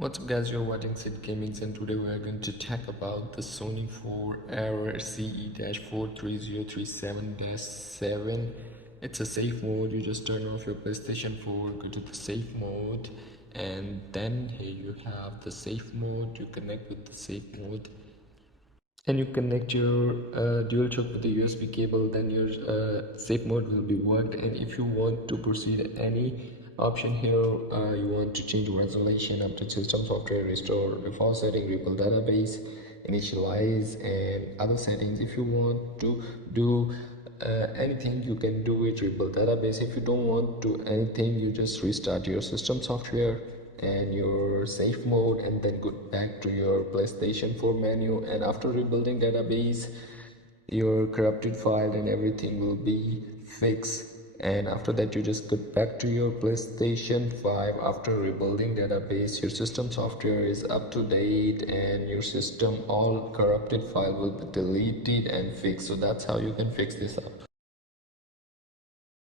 What's up guys, you're watching Sid Gaming and today we are going to talk about the Sony 4 error CE-43037-7. It's a safe mode. You just turn off your PlayStation 4, go to the safe mode, and then here you have the safe mode. You connect with the safe mode and you connect your DualShock with the USB cable, then your safe mode will be worked. And if you want to proceed any option here, you want to change resolution, update system software, restore default setting, rebuild database, initialize, and other settings. If you want to do anything, you can do it, rebuild database. If you don't want to do anything, you just restart your system software and your safe mode, and then go back to your PlayStation 4 menu. And after rebuilding database, your corrupted file and everything will be fixed. And after that, you just go back to your PlayStation 5. After rebuilding database, your system software is up to date and your system all corrupted file will be deleted and fixed. So that's how you can fix this up.